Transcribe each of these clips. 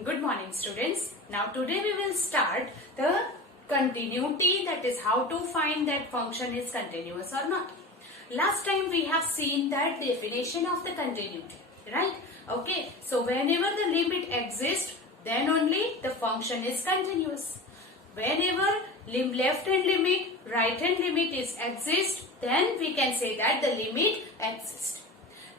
Good morning, students. Now today we will start the continuity, that is how to find that function is continuous or not. Last time we have seen that definition of the continuity, right? Okay, so whenever the limit exists, then only the function is continuous. Whenever left hand limit, right hand limit is exist, then we can say that the limit exists.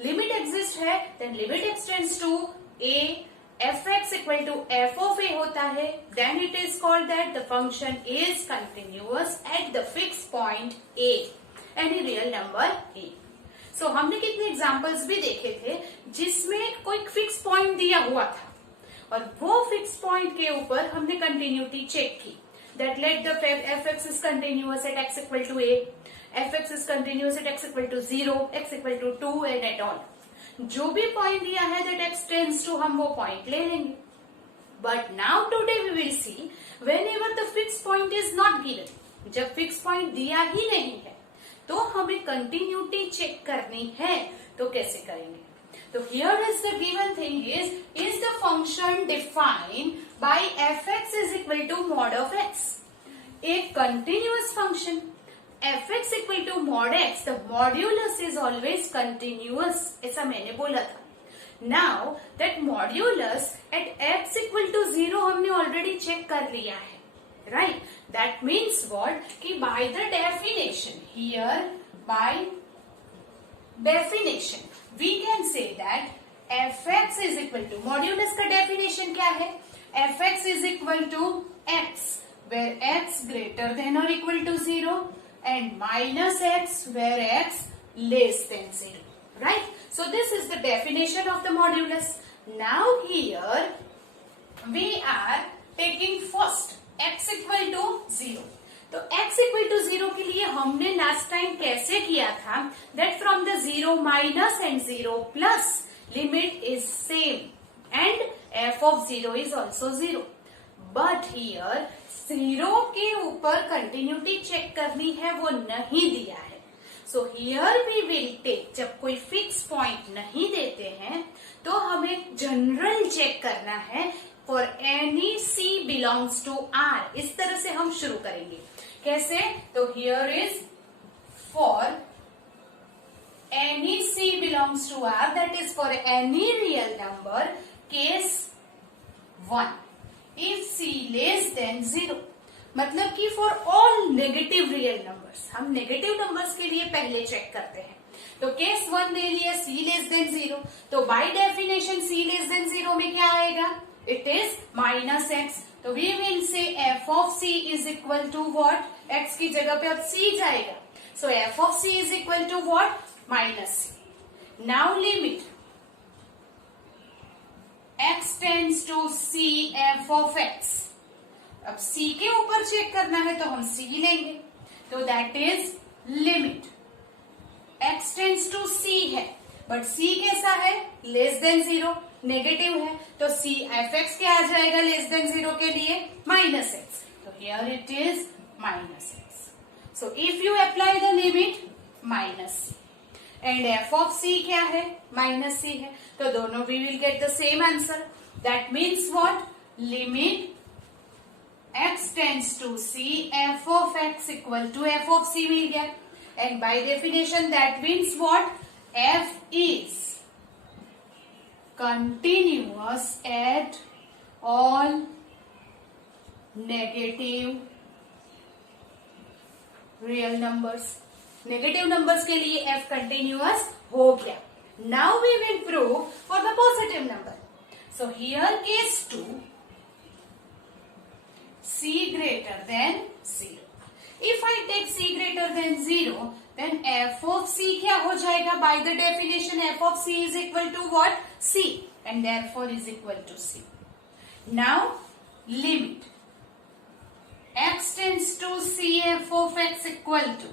Limit exists है, then limit extends to a, fx equal to f of a होता है, then it is called that the function is continuous at the fixed point a, any real number a. So हमने कितने examples भी देखे थे जिसमें कोई fix point दिया हुआ था और वो फिक्स पॉइंट के ऊपर हमने कंटिन्यूटी चेक की. That let the fx is continuous at x equal to a, fx is continuous at x equal to 0, x equal to 2 and at all. जो भी पॉइंट दिया है that x tends to, हम वो point ले लेंगे. But now today we will see whenever the fixed point is not given, जब fix point दिया ही नहीं है तो हमें कंटिन्यूटी चेक करनी है, तो कैसे करेंगे? तो here is the given thing is the function defined by fx is equal to mod of x. एक continuous function fx equal to mod x, the modulus is always continuous, ऐसा मैंने बोला था. Now that modulus at x equal to 0 हमने already check कर लिया है, right? That means what? कि by the definition, here by definition we can say that fx is equal to, modulus का definition क्या है? fx is equal to x where x greater than or equal to 0 and minus x where x less than 0, right? So this is the definition of the modulus. Now here we are taking first x equal to 0. तो x equal to 0 के लिए हमने last time कैसे किया था? That from the 0 minus and 0 plus limit is same and f of 0 is also 0. But here 0 के ऊपर continuity check करनी है, वो नहीं दिया है. So here we will take, जब कोई फिक्स पॉइंट नहीं देते हैं तो हमें जनरल चेक करना है for any c belongs to r. इस तरह से हम शुरू करेंगे. कैसे? तो here is for any c belongs to r, that is for any real number, case 1, if c less than 0. मतलब कि for all negative real numbers, हम नेगेटिव नंबर्स के लिए पहले चेक करते हैं. तो केस 1 ले लिया, c लेस देन 0. तो by definition c less than 0 में क्या आएगा? It is minus x. तो we will say f of c is equal to what? x की जगह पे अब c जाएगा. So f of c is equal to what? Minus c. Now limit x tends to c f of x. अब c के ऊपर check करना है तो हम c लेंगे. तो that is limit x tends to c है, बट c कैसा है? लेस देन 0, नेगेटिव है. तो c एफ एक्स क्या आ जाएगा लेस देन 0 के लिए? Minus x. तो here it is minus x. So if you apply the limit minus c and f of c क्या है? माइनस c है. तो दोनों we will get the same answer. That means what? Limit x tends to c, f of x equal to f of c will get, and by definition that means what? f is continuous at all negative real numbers. Negative numbers के लिए f continuous हो गया. Now we will prove for the positive number. So here case 2, c greater than 0. If I take c greater than 0, then f of c क्या हो जाएगा? By the definition f of c is equal to what? c, and therefore is equal to c. Now limit x tends to c f of x equal to,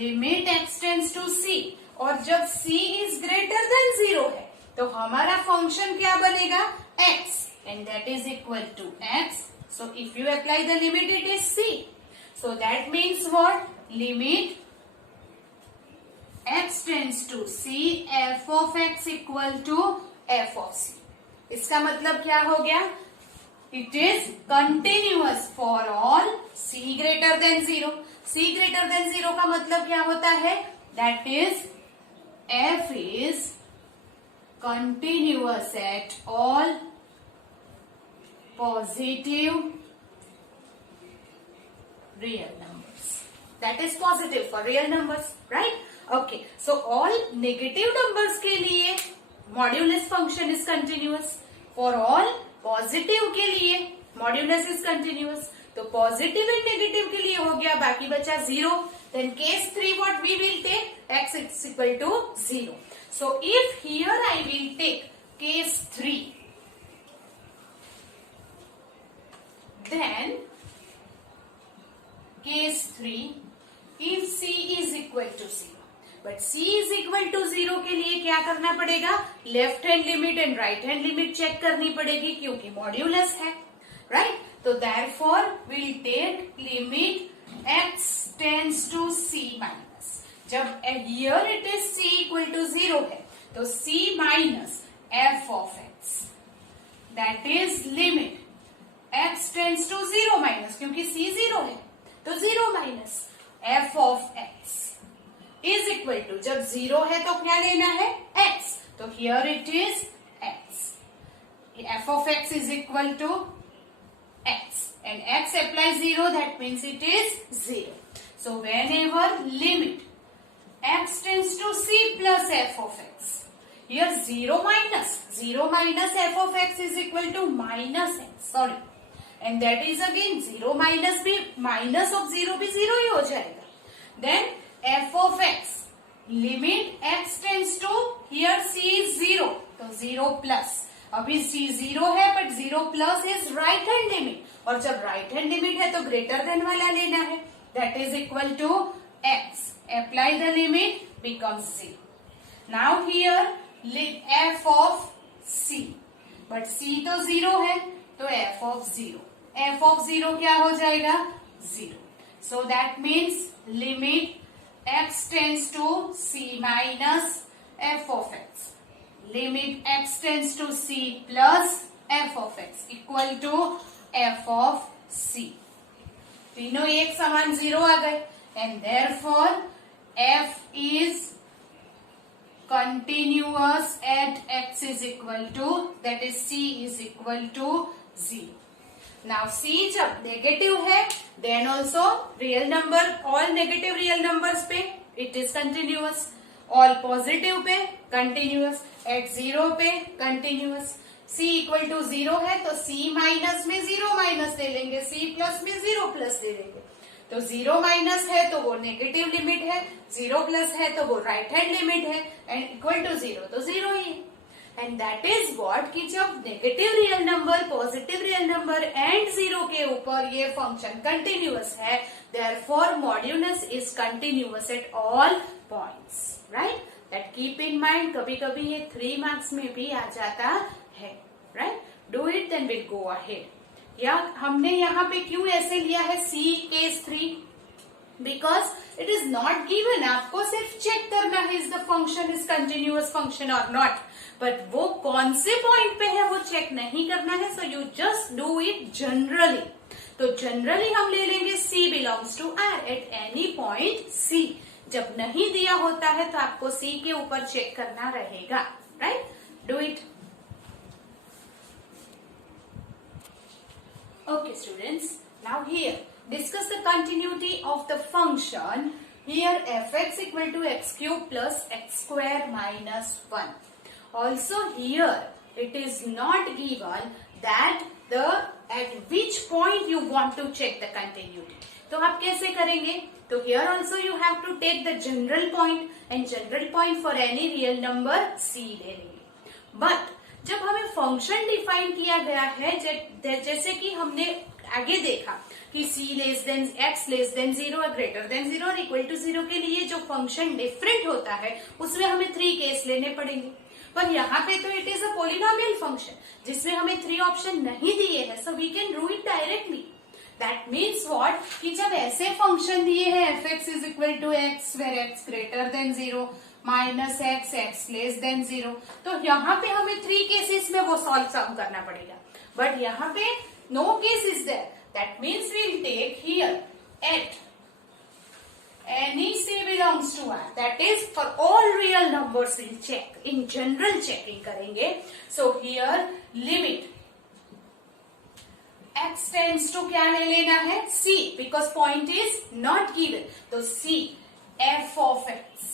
limit x tends to c, और जब c is greater than 0 है तो हमारा function क्या बनेगा? x, and that is equal to x. So if you apply the limit, it is c. So that means what? Limit x tends to c, f of x equal to f of c. इसका मतलब क्या हो गया? It is continuous for all c greater than 0. c greater than 0 का मतलब क्या होता है? That is f is continuous at all positive real numbers. That is positive for real numbers, right? Okay. So all negative numbers के लिए modulus function is continuous. For all positive के लिए modulus is continuous. तो positive and negative के लिए हो गया, बाकी बचा 0. Then case 3 what we will take? X is equal to 0. So if here I will take case 3, then case 3 if c is equal to 0. But c is equal to 0 के लिए क्या करना पड़ेगा? Left hand limit and right hand limit check करनी पड़ेगी क्योंकि modulus है, right? तो therefore will take limit x tends to c minus. जब here it is c equal to 0 है तो c minus f of x, that is limit x tends to 0 minus, क्योंकि c 0 है तो 0 minus f of x is equal to, जब 0 है तो क्या लेना है? x. तो here it is x. f of x is equal to x and x applies 0, that means it is 0. So whenever limit x tends to c plus f of x, here 0 minus f of x is equal to minus x, sorry, and that is again 0 minus भी, minus of 0 भी 0 ही हो जाएगा. Then f of x, limit x tends to, here c is 0, तो 0 plus, अभी c 0 है but 0 plus is right hand limit, और जब right hand limit है तो greater than वाला लेना है, that is equal to x. Apply the limit, becomes 0. Now here f of c, but c तो 0 है तो f of 0. f of 0 क्या हो जाएगा? 0. So that means limit x tends to c minus f of x, limit x tends to c plus f of x equal to f of c. तीनों एक समान 0 आ गए and therefore f is continuous at x is equal to, that is c is equal to 0. Now c जब negative है then also real number, all negative real numbers पे it is continuous, all positive पे continuous, at 0 पे continuous. c equal to 0 है तो c minus में 0 minus ले लेंगे, c प्लस में 0 प्लस ले लेंगे. तो 0 माइनस है तो वो नेगेटिव लिमिट है, 0 प्लस है तो वो राइट हैंड लिमिट है, एंड इक्वल टू 0 तो 0 ही है. एंड दैट इज व्हाट कि जब negative real number, positive real number and 0 के ऊपर ये फंक्शन कंटिन्यूअस है, therefore modulus is continuous at all points, right? That keep in mind. कभी कभी ये 3 मार्क्स में भी आ जाता है, right? Do it then will go ahead. या हमने यहाँ पे क्यों ऐसे लिया है c case 3? Because it is not given. आपको सिर्फ चेक करना है is the function is continuous function और नॉट, बट वो कौन से पॉइंट पे है वो चेक नहीं करना है. So you just do it generally. तो जनरली हम ले लेंगे c belongs to r at any point c. जब नहीं दिया होता है तो आपको c के ऊपर चेक करना रहेगा, right? Do it. Okay students, now here discuss the continuity of the function. Here fx equal to x cube plus x square minus 1. Also here it is not given that the at which point you want to check the continuity. तो आप कैसे करेंगे? तो here also you have to take the general point, and general point for any real number c ले लेंगे. But जब हमें function define किया गया है, जैसे कि हमने आगे देखा कि c less then x less than 0 और ग्रेटर देन 0 और इक्वल टू 0 के लिए जो फंक्शन डिफरेंट होता है उसमें हमें 3 केस लेने पड़ेंगे. पर यहाँ पे तो it is a polynomial function जिसमें हमें 3 ऑप्शन नहीं दिए हैं, so we can do it directly. That means what कि जब ऐसे फंक्शन दिए हैं fx is equal to x where x greater than 0 minus x, x less than 0, तो यहाँ पे हमें 3 केसेस केस में वो सॉल्व सम करना पड़ेगा, बट यहाँ पे no case is there, that means we'll take here at any c belongs to R, that is for all real numbers we'll check, in general checking करेंगे. So here limit x tends to क्या ले लेना है c, because point is not given, तो c f of x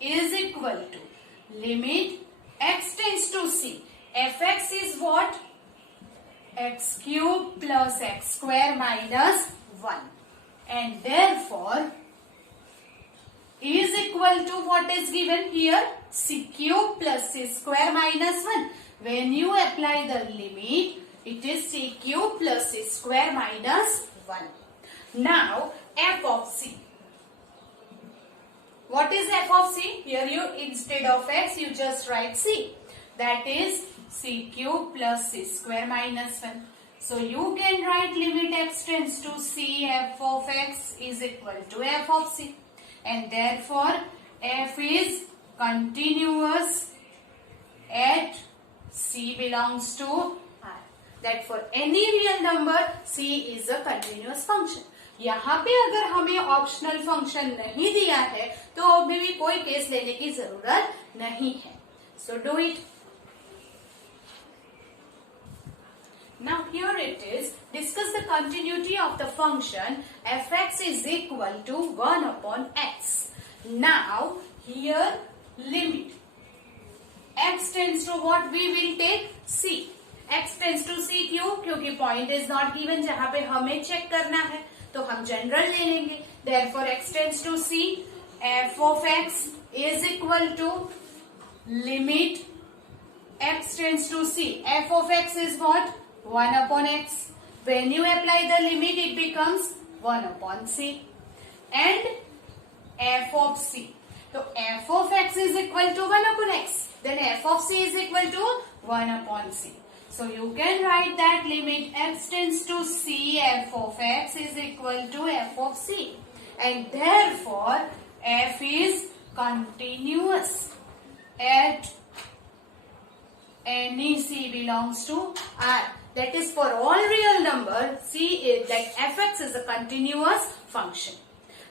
is equal to limit x tends to c, fx is what, x cube plus x square minus 1, and therefore is equal to what is given here, c cube plus c square minus 1. When you apply the limit, it is c cube plus c square minus 1. Now f of c. What is f of c? Here you, instead of x, you just write c. That is c cube plus c square minus 1. So you can write limit x tends to c, f of x is equal to f of c. And therefore f is continuous at c belongs to R. That for any real number c is a continuous function. यहाँ पे अगर हमें optional function नहीं दिया है तो अभी भी कोई केस लेने की जरूरत नहीं है. So do it. Now here it is, discuss the continuity of the function fx is equal to 1 upon x. Now here limit x tends to what, we will take c, x tends to c क्यों, क्योंकि point is not given जहाँ पे हमें check करना है तो हम general ले लेंगे. Therefore x tends to c, f of x is equal to limit x tends to c, f of x is what, 1 upon x. When you apply the limit, it becomes 1 upon c. And f of c. So f of x is equal to 1 upon x. Then f of c is equal to 1 upon c. So you can write that limit x tends to c, f of x is equal to f of c. And therefore f is continuous at any c belongs to R. That is for all real number c is like fx is a continuous function.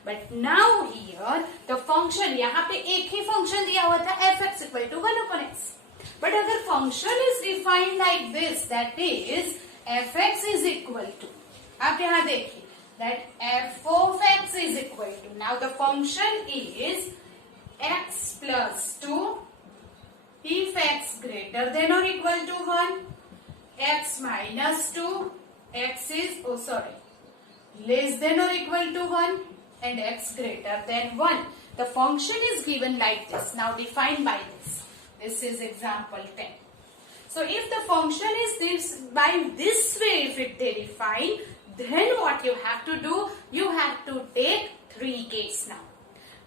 But now here the function, यहाँ पे एक ही function दिया हुआ था fx equal to 1 upon x. But अगर function is defined like this, that is fx is equal to, आप यहाँ देखिए that f of x is equal to, now the function is x plus 2 if x greater than or equal to 1, x minus 2, x is, less than or equal to 1 and x greater than 1. The function is given like this. Now defined by this. This is example 10. So if the function is this, by this way if it they define, then what you have to do, you have to take 3 case now.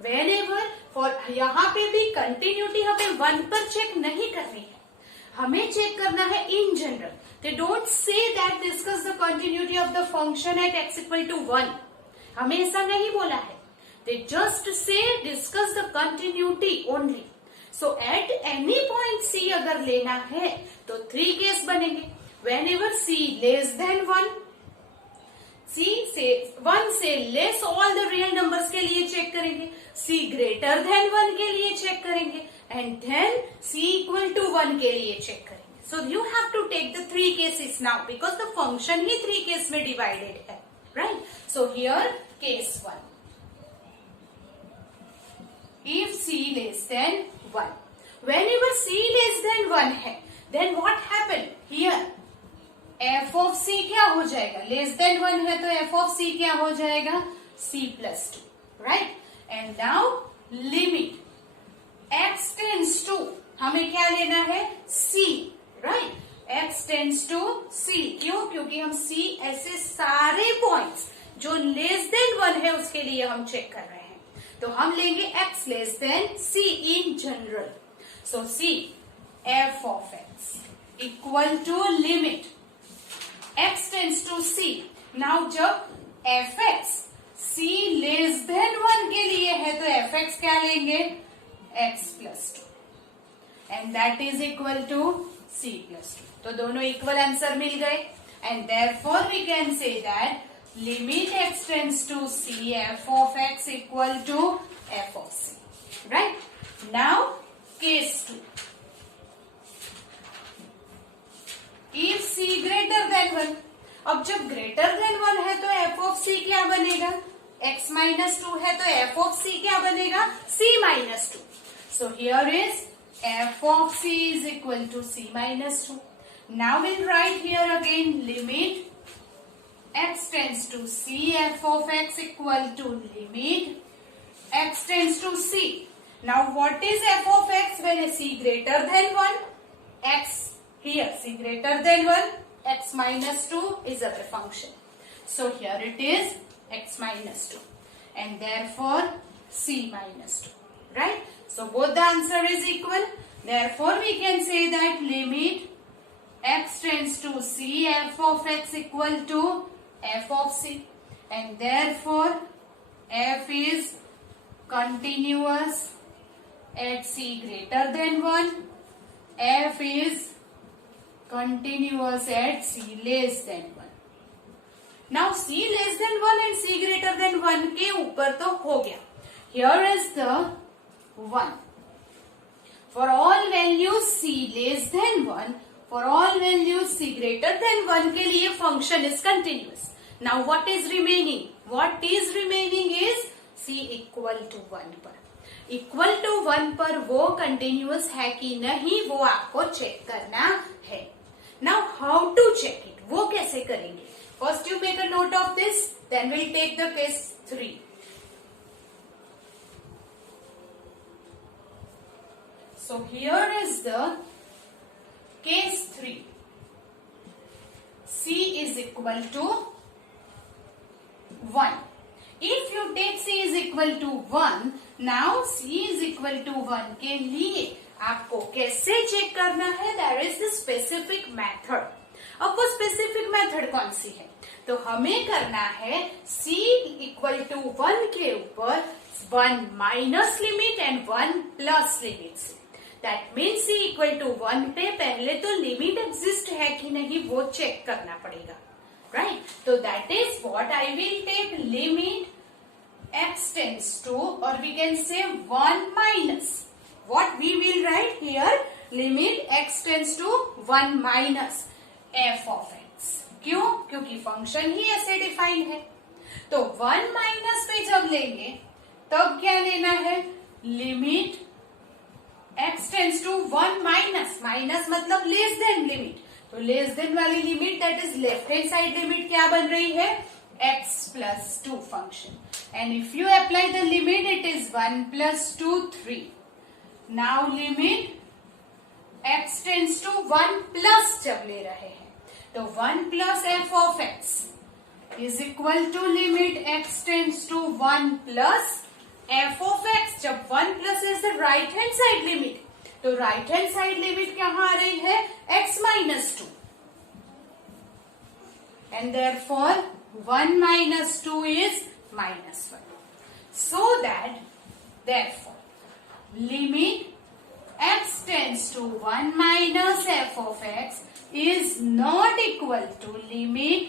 Whenever for यहाँ पे भी continuity हमें 1 पर check नहीं करनी है, हमें check करना है in general. They don't say that discuss the continuity of the function at x equal to 1. हमें ऐसा नहीं बोला है. They just say discuss the continuity only. So at any point c अगर लेना है तो 3 केस बनेंगे. Whenever c less than 1, c से 1 से less all the real numbers के लिए चेक करेंगे, c greater than 1 के लिए चेक करेंगे, and then c equal to 1 के लिए चेक करेंगे. So you have to take the 3 cases now because the function he 3 case में divided है, right? So here case 1. If c less than 1, whenever c less than 1 है, then what happened here? f of c क्या हो जाएगा? Less than 1 है तो f of c क्या हो जाएगा? c plus 2, right? And now limit x tends to, हमें क्या लेना है? c, right? x tends to c. क्यों? क्योंकि हम c ऐसे सारे पॉइंट्स जो लेस देन 1 है उसके लिए हम चेक कर रहे हैं, तो हम लेंगे x less than c in general. So c f of x equal to limit x tends to c. Now जब fx c लेस देन 1 के लिए है तो fx क्या लेंगे? x plus 2 and that is equal to c plus 2. तो दोनों equal answer मिल गए and therefore we can say that limit x tends to c f of x equal to f of c. Right. Now case 2. If c greater than 1. अब जब greater than 1 है तो f of c क्या बनेगा? x minus 2 है तो f of c क्या बनेगा? c minus 2. So here is f of c is equal to c minus 2. Now we'll write here again limit x tends to c f of x equal to limit x tends to c. Now what is f of x when c greater than 1? X here c greater than 1, x minus 2 is our function. So here it is x minus 2 and therefore c minus 2. Right? So both the answer is equal. Therefore we can say that limit x tends to c f of x equal to f of c and therefore f is continuous at c greater than 1. F is continuous at c less than 1. Now c less than 1 and c greater than 1 के ऊपर तो हो गया. Here is the 1. For all values c less than 1, for all values c greater than 1 के लिए function is continuous. Now what is remaining? What is remaining is c equal to 1 पर. Equal to 1 पर वो continuous है कि नहीं वो आपको चेक करना है. Now how to check it? वो कैसे करेंगे? First you make a note of this, then we'll take the case 3. So here is the case 3. C is equal to 1. If you take c is equal to 1, now c is equal to 1 के लिए आपको कैसे check करना है? There is the specific method. अब वो specific method कौन सी है? तो हमें करना है c इक्वल टू 1 के ऊपर 1 minus limit and 1 plus limit से. That means c equal to 1 पे पहले तो लिमिट एग्जिस्ट है कि नहीं वो चेक करना पड़ेगा. राइट. तो that is what I will take limit x tends to और we can say 1 minus what we will write here limit x tends to 1 minus f of x. क्यों? क्योंकि फंक्शन ही ऐसे डिफाइन है. तो 1 minus पे जब लेंगे तब क्या लेना है? Limit x tends to 1 minus. Minus मतलब लेस देन लिमिट. तो लेस देन वाली limit that is left hand side limit क्या बन रही है? x plus 2 function. And if you apply the limit it is 1 plus 2 3. Now limit x tends to 1 plus जब ले रहे हैं तो 1 plus f of x is equal to limit x tends to 1 plus f of x. जब 1 plus is the right hand side limit तो right hand side limit कहाँ आ रही है? x minus 2 and therefore 1 minus 2 is minus 1. So that therefore limit x tends to 1 minus f of x is not equal to limit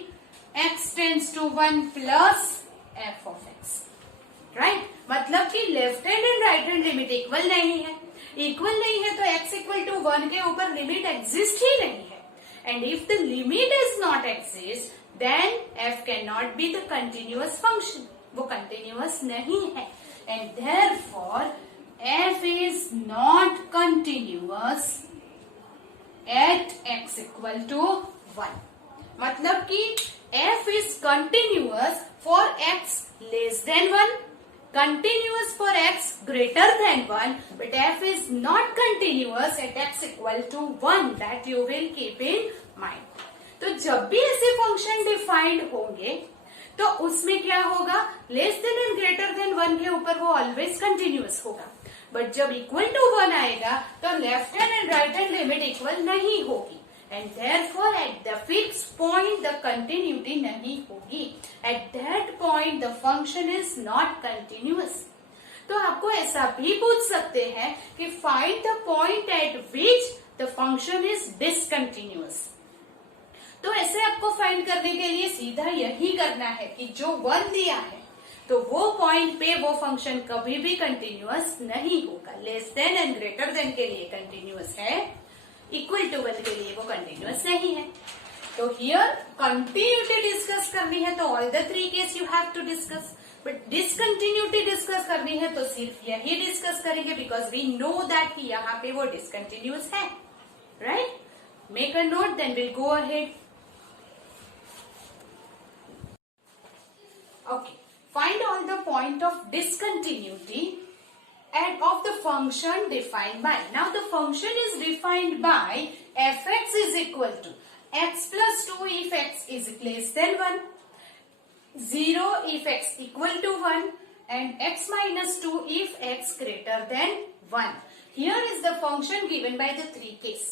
x tends to 1 plus f of x. Right? मतलब कि left hand and right hand limit equal नहीं है. Equal नहीं है तो x equal to 1 के ऊपर limit exist ही नहीं है. And if the limit is not exist then f can not be the continuous function. वो कंटिन्यूअस नहीं है and therefore f is not continuous at x equal to 1. मतलब कि f is continuous for x less than 1, continuous for x greater than 1, but f is not continuous at x equal to 1. That you will keep in mind. तो जब भी ऐसे function defined होंगे तो उसमें क्या होगा? Less than and greater than 1 के ऊपर वो ऑलवेज कंटिन्यूअस होगा. बट जब इक्वल टू 1 आएगा तो left hand and right hand limit equal नहीं होगी and therefore eight the fix point the continuity नहीं होगी. At that point the function is not continuous. तो आपको ऐसा भी पूछ सकते हैं कि find the point eight which the function is discontinuous. तो ऐसे आपको फाइंड करने के लिए सीधा यही करना है कि जो 1 दिया है तो वो पॉइंट पे वो फंक्शन कभी भी कंटिन्यूअस नहीं होगा। Less than and greater than के लिए कंटिन्यूअस है, इक्वल टू 1 के लिए वो कंटिन्यूअस नहीं है। तो हियर कंटिन्यूटी डिस्कस करनी है तो all the 3 case you have to discuss, but discontinuity discuss करनी है तो सिर्फ यही डिस्कस करेंगे बिकॉज वी नो दैट कि यहाँ पे वो डिसकंटिन्यूअस है, right. Make a note, then will go ahead. Okay, find all the point of discontinuity and of the function defined by. Now the function is defined by fx is equal to x plus 2 if x is less than 1, 0 if x equal to 1 and x minus 2 if x greater than 1. Here is the function given by the 3 case.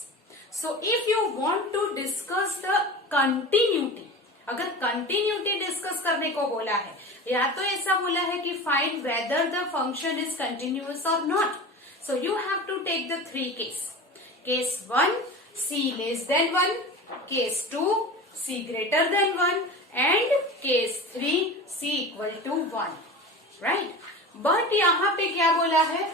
So if you want to discuss the continuity, अगर continuity discuss करने को बोला है या तो ऐसा बोला है कि find whether the function is continuous और not, so you have to take the 3 case. Case 1 c less than 1, case 2 c greater than 1 and case 3 c equal to 1, right. But यहाँ पे क्या बोला है,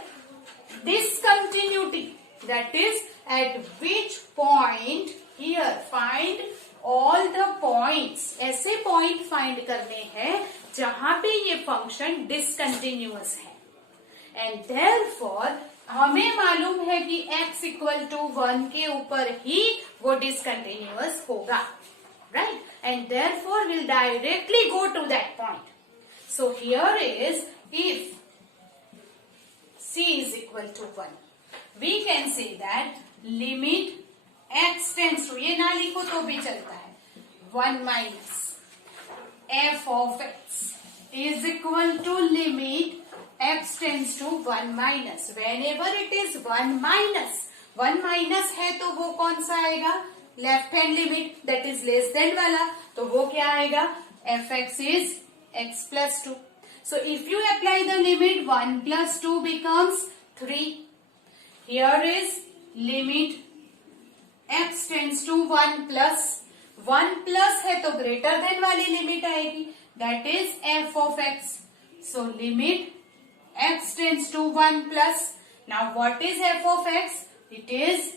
discontinuity, that is at which point here find all the points. ऐसे point find करने हैं जहां पे ये फंक्शन डिसकंटिन्यूअस है एंड देयरफॉर हमें मालूम है कि x इक्वल टू 1 के ऊपर ही वो डिसकंटिन्यूअस होगा, right, and therefore will directly go to that point. So here is if c is equal to 1, we can say that limit x tends to, ये ना लिखो तो भी चलता है, 1 minus f of x is equal to limit x tends to 1 minus. Whenever it is 1 minus है तो वो कौन सा आएगा, left hand limit, that is less than वाला, तो वो क्या आएगा, fx is x plus 2. So if you apply the limit 1 plus 2 becomes 3. Here is limit x tends to 1 plus, 1 plus है तो ग्रेटर देन वाली लिमिट आएगी, that is f of x. So limit x tends to 1 plus. Now what is f of x? It is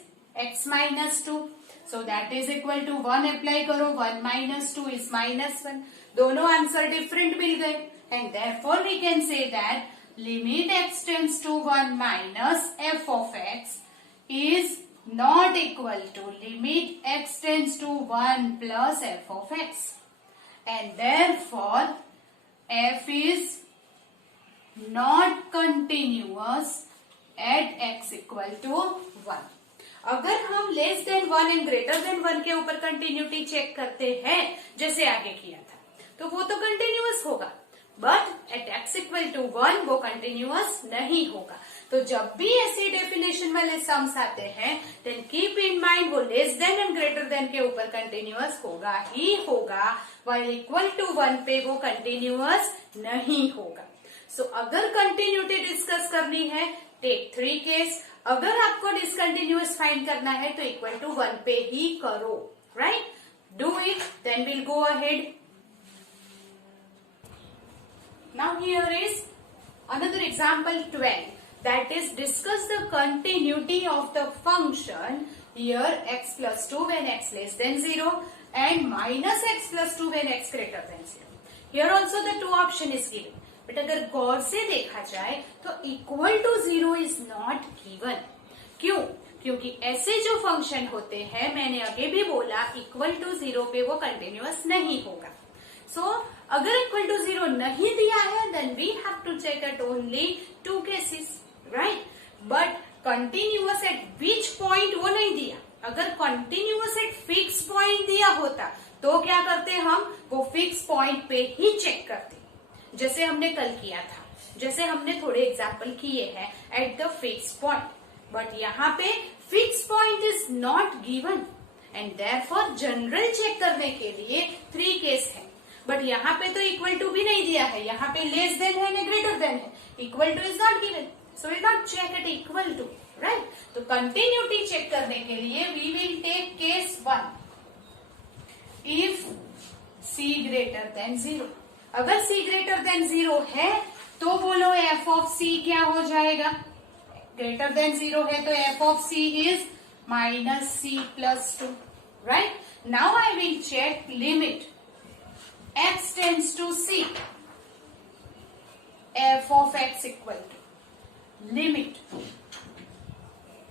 x minus 2. So that is equal to 1 apply करो, 1 minus 2 is minus 1. दोनों answer different मिल गए and therefore we can say that limit x tends to 1 minus f of x is not equal to limit x tends to 1 plus f of x and therefore f is not continuous at x equal to 1. अगर हम less than 1 and greater than 1 के ऊपर continuity check करते हैं जैसे आगे किया था तो वो तो कंटिन्यूअस होगा, but at x equal to 1 वो कंटिन्यूअस नहीं होगा। तो जब भी ऐसी डेफिनेशन वाले सम्स आते हैं देन कीप इन माइंड वो less than and greater than के ऊपर कंटिन्यूअस होगा ही होगा, व्हाइल इक्वल टू 1 पे वो कंटिन्यूअस नहीं होगा। सो अगर कंटिन्यूटी डिस्कस करनी है टेक 3 केस, अगर आपको डिसकंटिन्यूअस फाइंड करना है तो इक्वल टू 1 पे ही करो, right. Do it, then will go ahead. Now here is another example 12, that is discuss the continuity of the function here x plus 2 when x less than 0 and minus x plus 2 when x greater than 0. Here also the two option is given, but अगर गौर से देखा जाए तो equal to 0 is not given. क्यों? क्योंकि ऐसे जो function होते हैं मैंने आगे भी बोला इक्वल टू 0 पे वो कंटिन्यूअस नहीं होगा। सो अगर इक्वल टू 0 नहीं दिया है then we have to check at only 2 cases, right. But continuous at which point वो नहीं दिया। अगर कंटिन्यूअस एट फिक्स पॉइंट दिया होता तो क्या करते हम, वो फिक्स पॉइंट पे ही चेक करते, जैसे हमने कल किया था, जैसे हमने थोड़े एग्जाम्पल किए हैं at the fix point. But यहाँ पे fix point is not given and therefore general check करने के लिए 3 केस है, बट यहाँ पे तो इक्वल टू भी नहीं दिया है, यहाँ पे लेस देन है ना ग्रेटर देन है, equal to is not given, so we not check at equal to, right. तो कंटिन्यूटी चेक करने के लिए we will take case 1, if c greater than 0। अगर c ग्रेटर देन 0 है तो बोलो f ऑफ c क्या हो जाएगा, ग्रेटर देन 0 है तो f of c is minus c plus 2, right. Now I will check limit x tends to c, f of x equal to limit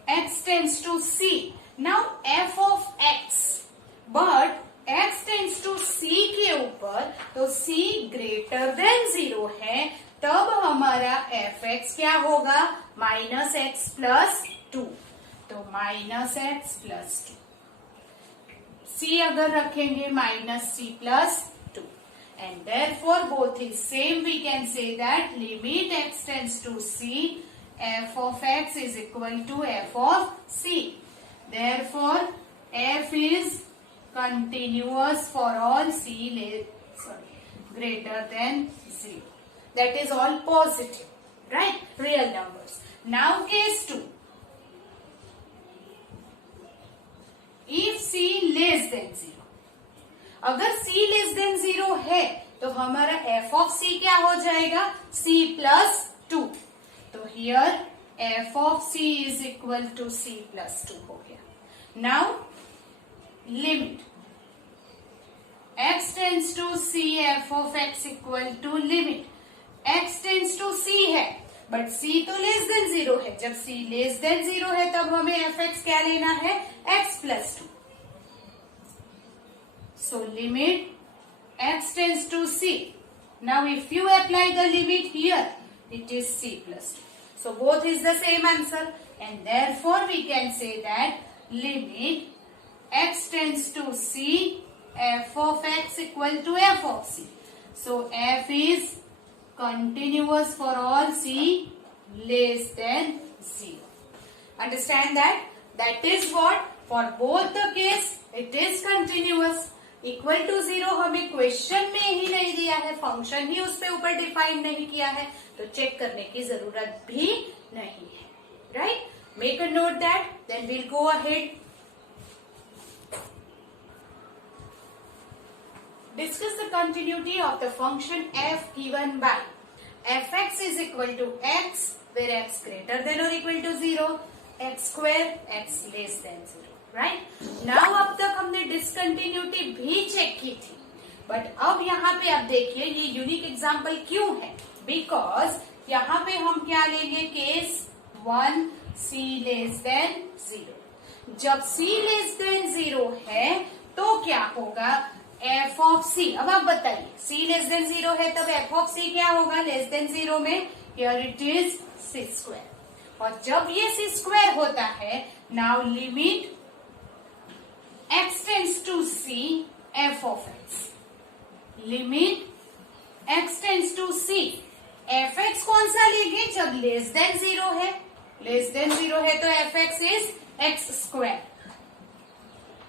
x tends to c, now f of x, but x tends to c के ऊपर तो c greater than 0 है, तब हमारा fx क्या होगा, minus x plus 2, तो minus x plus 2, c अगर रखेंगे minus c plus 2, and therefore both is same, we can say that limit x tends to c, f of x is equal to f of c, therefore f is continuous for all c greater than 0. That is all positive, right? Real numbers. Now case 2. If c less than 0, अगर c less than 0 है तो हमारा f of c क्या हो जाएगा, c plus 2, तो here f of c is equal to c plus 2 हो गया। Now limit x tends to c, f of x equal to limit x tends to c है, बट c तो less than 0 है, जब c less than 0 है तब हमें fx क्या लेना है, x plus 2, so limit x tends to c, now if you apply the limit here it is c plus 2, so both is the same answer, and therefore we can say that limit x tends to c, f of x equal to f of c, so f is continuous for all c less than 0. Understand that? That is what for both the case it is continuous. Equal to 0 हमें question में ही नहीं दिया है, function ही उसके ऊपर define नहीं किया है, तो चेक करने की जरूरत भी नहीं है, right. Make a note that, then will go ahead. Discuss the continuity of the function f given by fx is equal to x, where x greater than or equal to 0, x square, x less than 0, right? Now अब तक हमने discontinuity भी check की थी, but अब यहाँ पे आप देखिए ये यूनिक एग्जाम्पल क्यों है, बिकॉज यहाँ पे हम क्या लेंगे, केस 1 c लेस देन 0। जब c लेस देन 0 है तो क्या होगा, f ऑफ c, अब आप बताइए c लेस देन 0 है तब f ऑफ c क्या होगा, लेस देन 0 में here it is c square, और जब ये c स्क्वायर होता है, now limit x tends to c, f of x, limit x tends to c, fx कौन सा लेंगे, जब लेस देन 0 है, लेस देन 0 है तो fx इज x स्क्वायर,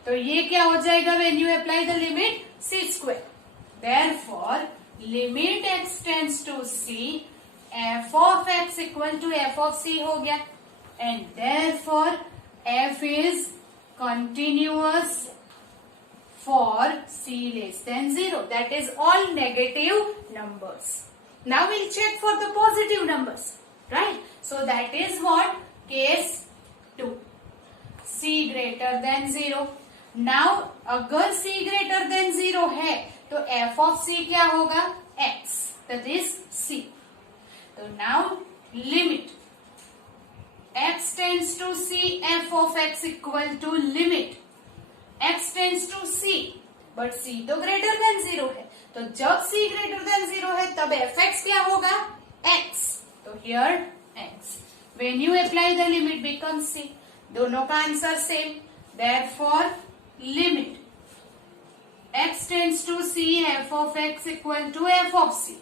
तो ये क्या हो जाएगा, when you apply the limit c square, therefore limit x tends to c, f of x equal to f of c हो गया, and therefore f is continuous for c less than 0, that is all negative numbers. Now we'll check for the positive numbers, right? So that is what, case 2, c greater than 0. Now अगर c greater than 0 है तो f of c क्या होगा, x, that is c. So now limit x tends to c, f of x equal to limit x tends to c, but c तो greater than 0 है, तो जब c greater than 0 है तब fx क्या होगा, x, तो here x, when you apply the limit becomes c, दोनों का answer same, therefore limit x tends to c, f of x equal to f of c,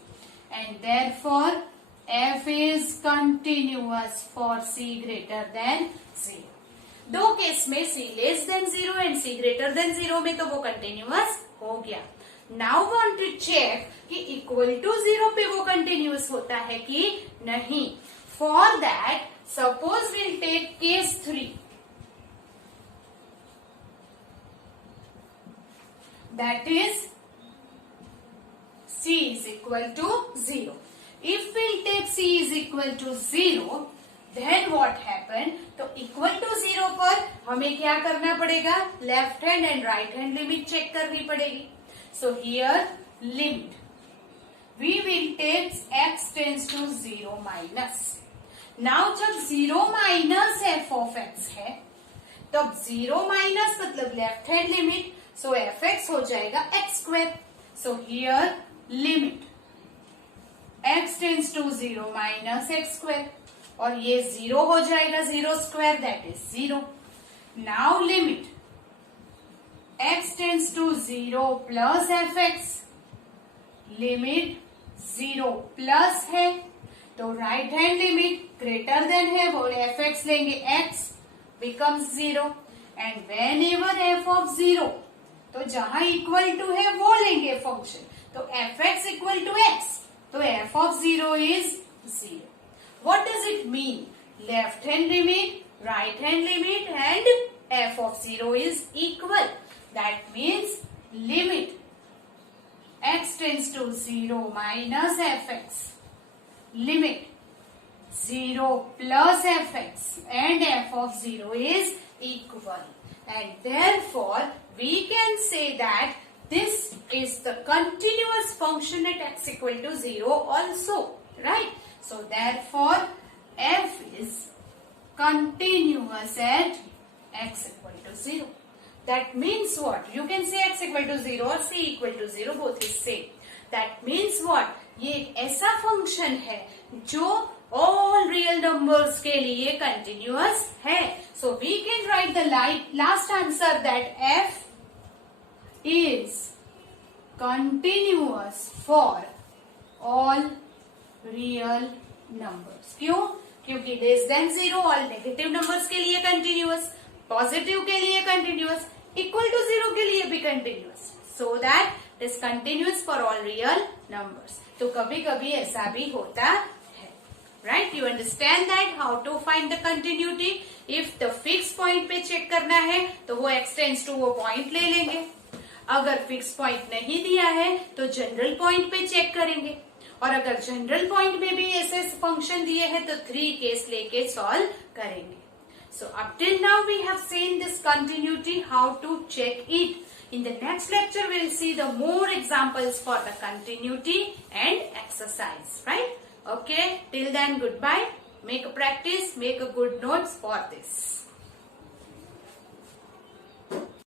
and therefore f is continuous for c greater than 0. दो case में c less than 0 and c greater than 0 में तो वो continuous हो गया। Now want to check कि equal to 0 पे वो कंटिन्यूअस होता है कि नहीं। For that suppose we'll take case 3. That is c is equal to 0. If we'll take c is equal to 0, then what happen? तो equal to 0 पर हमें क्या करना पड़ेगा? Left hand and right hand limit check करनी पड़ेगी. So here limit we will take x tends to 0 minus. Now जब 0 minus f of x है, तब 0 minus मतलब left hand limit, so fx हो जाएगा x square. So here limit x tends to 0 minus x square, और ये 0 हो जाएगा 0 square, that is 0. Now limit x tends to 0 plus fx, limit 0 plus है तो right hand limit greater than है, वो fx लेंगे, x becomes 0 and when ever f of 0, तो जहां इक्वल टू है वो लेंगे फंक्शन, तो fx इक्वल टू x, तो f of 0 is 0. What does it mean? Left hand limit, right hand limit and f of 0 is equal. That means limit x tends to 0 minus fx, limit 0 plus fx and f of 0 is equal, and therefore we can say that this is the continuous function at x equal to 0 also, right? So therefore f is continuous at x equal to 0. That means what? You can say x equal to 0 or c equal to 0, both is same. That means what? ये एक ऐसा function है जो all real numbers के लिए continuous है. So we can write the last answer that f is continuous for all real numbers. क्यों? क्योंकि less than 0 all negative numbers के लिए continuous, पॉजिटिव के लिए कंटिन्यूअस, इक्वल टू 0 के लिए भी continuous, so that it is continuous for all real numbers. तो कभी कभी ऐसा भी होता है, right? You understand that how to find the continuity. If the fix point पे चेक करना है तो वो एक्सटेंड्स टू वो पॉइंट ले लेंगे. अगर फिक्स पॉइंट नहीं दिया है तो जनरल पॉइंट पे चेक करेंगे, और अगर जनरल पॉइंट में भी ऐसे फंक्शन दिए हैं तो 3 केस लेके सॉल्व करेंगे. So up till now we have seen this continuity, how to check it. In the next lecture we will see the more examples for the continuity and exercise, right? Okay, till then goodbye. Make a practice, make a good notes for this.